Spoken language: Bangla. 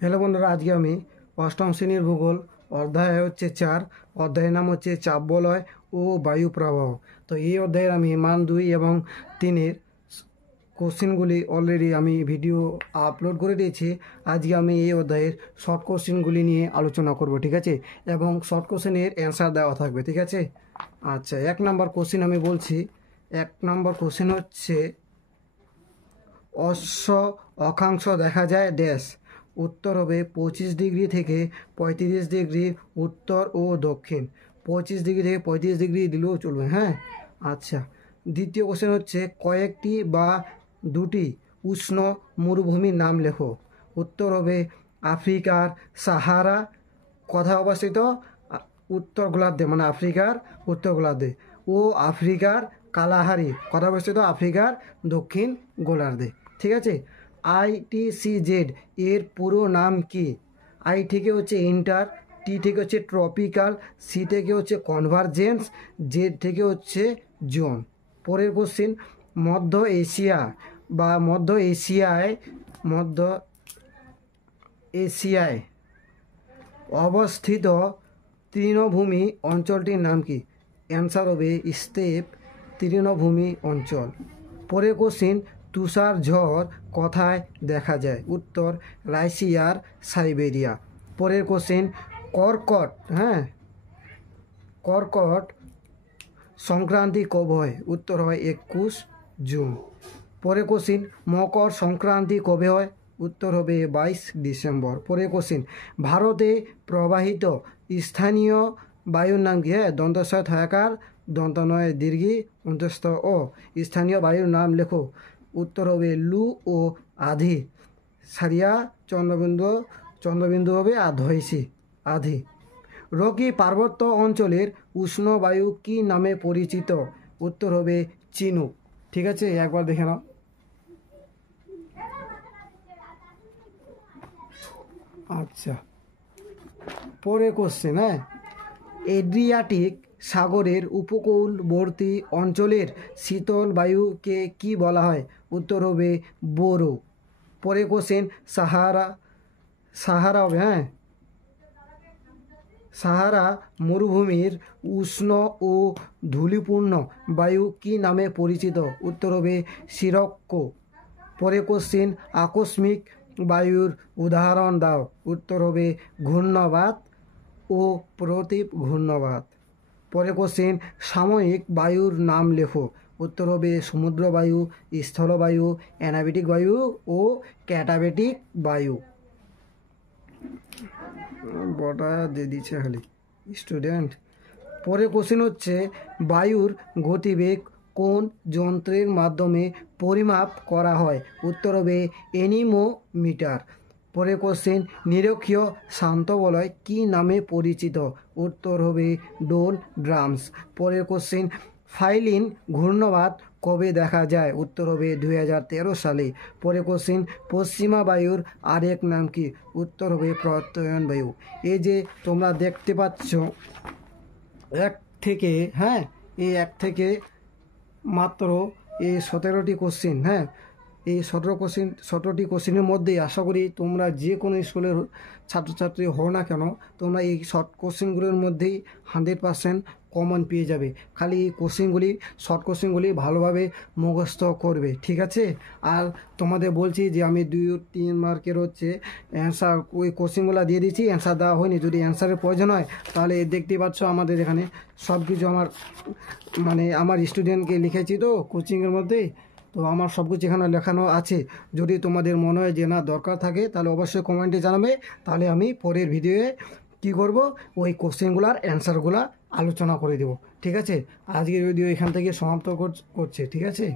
হ্যালো বন্ধুরা, আজকে আমি অষ্টম শ্রেণীর ভূগোল অধ্যায় হচ্ছে 4, অধ্যায়ের নাম হচ্ছে চাপ বলয় ও বায়ু প্রবাহ। তো এই অধ্যায়ের আমি মান 2 এবং 3-এর কোশ্চেনগুলি অলরেডি আমি ভিডিও আপলোড করে দিয়েছি। আজকে আমি এই অধ্যায়ের শর্ট কোশ্চেনগুলি নিয়ে আলোচনা করব, ঠিক আছে, এবং শর্ট কোশ্চেনের অ্যান্সার দেওয়া থাকবে, ঠিক আছে। আচ্ছা, 1 নম্বর কোশ্চেন আমি বলছি। 1 নম্বর কোশ্চেন হচ্ছে অক্ষাংশ দেখা যায় ড্যাশ। উত্তর হবে 25 ডিগ্রি থেকে 35 ডিগ্রি উত্তর ও দক্ষিণ। 25 ডিগ্রি থেকে 35 ডিগ্রি দিলেও চলবে, হ্যাঁ। আচ্ছা, দ্বিতীয় কোশ্চেন হচ্ছে কয়েকটি বা দুটি উষ্ণ মরুভূমির নাম লেখো। উত্তর হবে আফ্রিকার সাহারা কোথায় অবস্থিত? উত্তর গোলার্ধে, মানে আফ্রিকার উত্তর গোলার্ধে। ও আফ্রিকার কালাহারি কোথায় অবস্থিত? আফ্রিকার দক্ষিণ গোলার্ধে, ঠিক আছে। ITCZ এর পুরো নাম কি? আই থেকে হচ্ছে ইন্টার, টি থেকে হচ্ছে ট্রপিক্যাল, সি থেকে হচ্ছে কনভারজেন্স, জেড থেকে হচ্ছে জোন। পরের কোশ্চিন, মধ্য এশিয়া বা মধ্য এশিয়ায় অবস্থিত তৃণভূমি অঞ্চলটির নাম কি? অ্যান্সার হবে স্টেপ তৃণভূমি অঞ্চল। পরের কোশ্চিন, তুষার ঝড় কোথায় দেখা যায়? উত্তর রাশিয়ার সাইবেরিয়া। পরের কোশ্চিন, কর্কট সংক্রান্তি কবে হয়? উত্তর হয় 21 জুন। পরের কোশ্চিন, মকর সংক্রান্তি কবে হয়? উত্তর হবে 22 ডিসেম্বর। পরের কোশ্চিন, ভারতে প্রবাহিত স্থানীয় বায়ুর নাম কি? দন্তস্ব থয়াকার দন্তনয় দীর্ঘি অন্তস্থ ও। স্থানীয় বায়ুর নাম লেখো। উত্তর হবে লু ও আধি। সারিয়া চন্দ্রবিন্দু হবে আর ধৈসি আধি। রকি পার্বত্য অঞ্চলের উষ্ণ বায়ু কি নামে পরিচিত? উত্তর হবে চিনুক, ঠিক আছে। একবার দেখে নাও। আচ্ছা, পরে কোশ্চেন, এড্রিয়াটিক সাগরের উপকূলবর্তী অঞ্চলের শীতল বায়ুকে কি বলা হয়? উত্তর হবে বোরো। পরে কোশ্চেন, সাহারা হবে, সাহারা মরুভূমির উষ্ণ ও ধূলিপূর্ণ বায়ু কি নামে পরিচিত? উত্তর হবে সিরক্কো। পরে কোশ্চিন, আকস্মিক বায়ুর উদাহরণ দাও। উত্তর হবে ঘূর্ণবাত ও প্রতীপ ঘূর্ণবাত। পরে কোশ্চিন, সাময়িক বায়ুর নাম লেখো। উত্তর হবে সমুদ্রবায়ু, স্থলবায়ু, অ্যানাবেটিক বায়ু ও ক্যাটাবেটিক বায়ু। বটা দিয়ে দিচ্ছে খালি স্টুডেন্ট। পরে কোশ্চেন হচ্ছে বায়ুর গতিবেগ কোন যন্ত্রের মাধ্যমে পরিমাপ করা হয়? উত্তর হবে এনিমোমিটার। পরে কোশ্চেন, নিরক্ষীয় শান্ত বলয় কি নামে পরিচিত? উত্তর হবে ডোল ড্রামস। পরের কোশ্চেন, ফাইলিন ঘূর্ণবাত কবে দেখা যায়? উত্তর হবে 2013 সালে। পরে কোশ্চেন, পশ্চিমা বায়ুর আরেক নাম কি? উত্তর হবে প্রত্যয়ন বায়ু। এই যে তোমরা দেখতে পাচ্ছ 1 থেকে এই 1 থেকে মাত্র এই 17টি কোশ্চেন, এই 17টি কোশ্চেনের মধ্যেই আশা করি তোমরা যে কোনো স্কুলের ছাত্রছাত্রী হও না কেন, তোমরা এই শর্ট কোশ্চেনগুলোর মধ্যেই 100% কমন পেয়ে যাবে। খালি এই শর্ট কোশ্চেনগুলি ভালোভাবে মুখস্থ করবে, ঠিক আছে। আর তোমাদের বলছি যে আমি 2-3 মার্কের হচ্ছে অ্যান্সার ওই কোশ্চেনগুলো দিয়ে দিচ্ছি, অ্যান্সার দেওয়া হয়নি। যদি অ্যান্সারের প্রয়োজন হয় তাহলে দেখতেই পাচ্ছ আমাদের এখানে সব কিছু আমার স্টুডেন্টকে লিখেছি তো কোচিংয়ের মধ্যে, তো আমার সব কিছু এখানে লেখানো আছে। যদি তোমাদের মনে হয় যে না দরকার থাকে তাহলে অবশ্যই কমেন্টে জানাবে, তাহলে আমি পরের ভিডিওয়ে কী করব, ওই কোশ্চেনগুলোর অ্যান্সারগুলো আলোচনা করে দেব, ঠিক আছে। আজকের ভিডিও এখান থেকে সমাপ্ত করছে, ঠিক আছে।